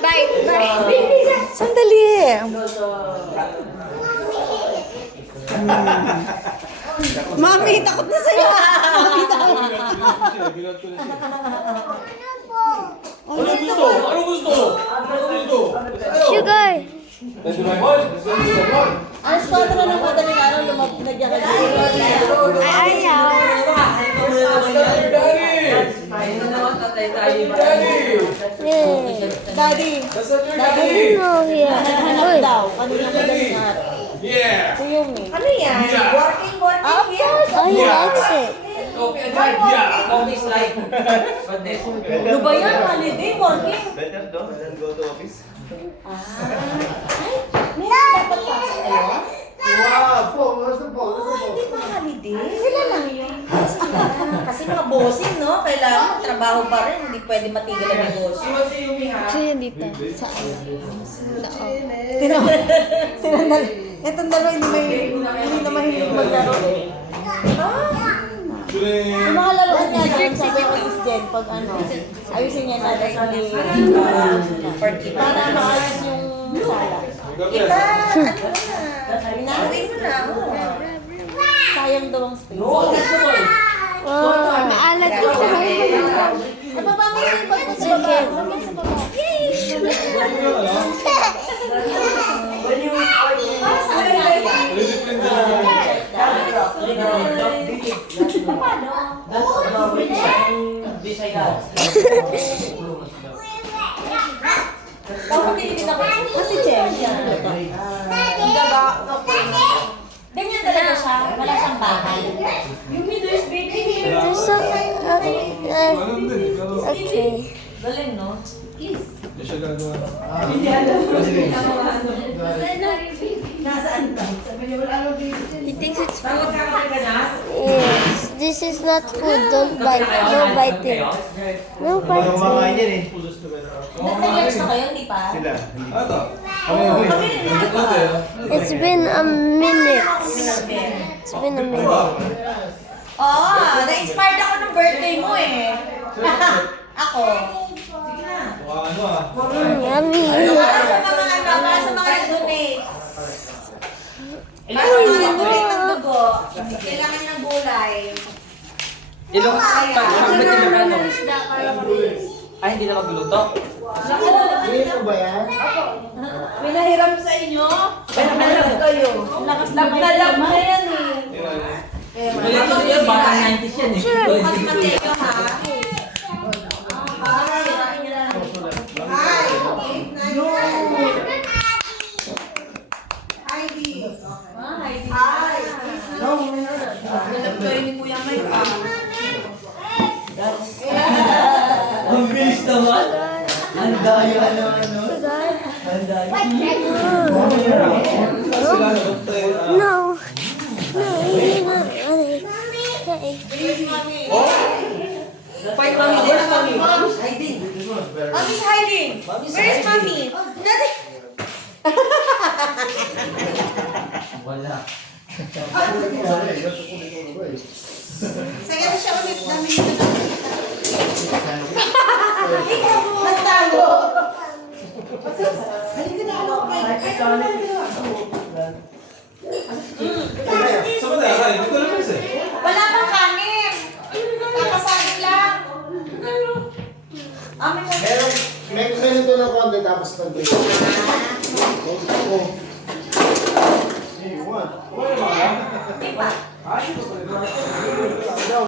Bye. Sandali. Mami, takot na sa'yo. Mami, takot. Ano gusto? Sugar. Alas 4 na ng madaling araw, lumagyan ka na. Ayaw. Daddy. Daddy. No, here. Hanap daw. Kanina madaling araw. Yeah! Si Yumi. Ano yan? Working Of here? course. Oh, he likes it. Office life. But this. Ano ba yan? Holiday, working. Better though than go to office. Dapat pasok kayo? Wow! Po! Gusto po! Hindi ba holiday? Sila lang yun. Sila. Kasi mga bossing, no? Kailangan magtrabaho pa rin. Hindi pwede matigil ang negosyo. Siya dito. Sa ano? Sinandal. Itong dalawa hindi na mahilig maglaro. Yung mga laruan niya doon, sabi ko is Jen, pag ano, ayusin niya na sa para maayos yung sala. Iba, ano na? Uwi mo na. Sayang daw ang space. Oh, maalat ito. Sa baba mo yung bag mo sa baba. Mamaya sa baba. Para sa kanila yun. Tapos pinipin ako. Kasi Jen. Ganyan talaga siya. Wala siyang bahay. Yung Windows baby. There's some... Okay. Galing, no? Nasaan ba? He thinks it's food. Yes. This is not food. Don't bite. No biting. No Kumakain biting. yan eh. Nag-years na kayo, hindi pa? Sila. Hindi. It's been a minute. It's been a minute. Na-inspired ako ng birthday mo eh. Ako. Yummy. Para sa mga ano, para sa mga nag-donate. Para sa mga nag-donate ng dugo. Kailangan niya ng gulay. Ilong Ano? Ay, hindi na magluluto. Dito ba yan? Pinahiram sa inyo. Ay, Kayo. Lakas na Naglalab na yan eh. Nilito niya, baka 90s yan eh. Mas Mateo ha. Ang bilis naman. Ang dayo, ano. Ang dayo. No. No, you're not ready. Hey. Fight mommy, where's mommy? Mommy's hiding. Where's mommy? Daddy. Wala. Sige na siya ulit. Dami nito na. Nastago. Halika na ako. Wala pang kanin. Kakasagin lang. May nito ng konti tapos pag-break. Di ba?